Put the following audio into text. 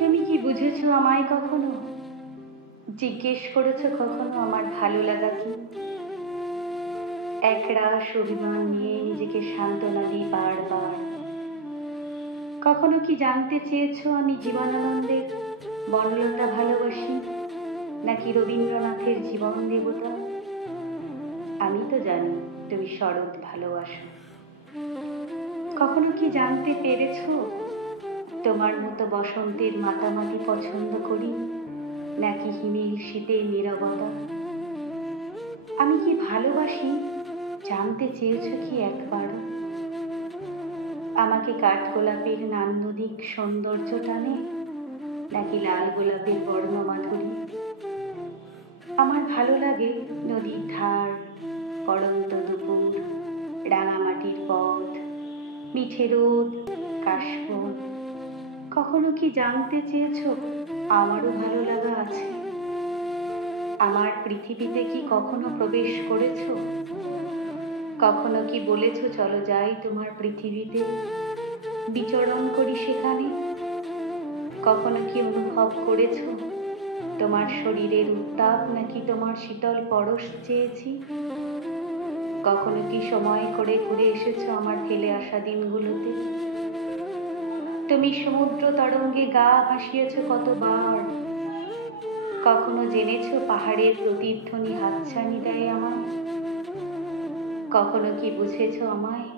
তুমি কি বুঝেছো আমায় কখনো? জিজ্ঞেস করেছো কখনো আমার ভালো লাগা কি? একরাশ অভিমান নিয়ে নিজেকে সান্ত্বনা দিই বারবার। কখনো কি জানতে চেয়েছো আমি জীবনানন্দের বনলতা ভালোবাসি নাকি রবীন্দ্রনাথের জীবন দেবতা? আমি তো জানি তুমি শরৎ ভালোবাসো। কখনো কি জানতে পেরেছো তোমার মতো বসন্তের মাতামাতি পছন্দ করি নাকি হিমেল শীতের নীরবতা? আমি কি ভালোবাসি জানতে চেয়েছো কি একবারও? আমাকে কাঠগোলাপের নান্দনিক সৌন্দর্য টানে নাকি লাল গোলাপের বর্ণমাধুরী? আমার ভালো লাগে নদীর ধার, পড়ন্ত দুপুর, রাঙামাটির পথ, মিঠে রোদ, কাশবন। কখনো কি জানতে চেয়েছো আমারও ভালো লাগা আছে? আমার পৃথিবীতে কি কখনো প্রবেশ করেছো? কখনো কি বলেছো চলো যাই তোমার পৃথিবীতে, বিচরণ করি সেখানে? কখনো কি অনুভব করেছো তোমার শরীরের উত্তাপ নাকি তোমার শীতল পরশ চেয়েছি? কখনো কি সময় করে ঘুরে এসেছো আমার ফেলে আসা দিনগুলোতে? তুমি সমুদ্র তরঙ্গে গা ভাসিয়েছো কতবার? কখনো জেনেছো পাহাড়ের প্রতিধ্বনি হাতছানি দেয় আমায়? কখনো কি বুঝেছো আমায়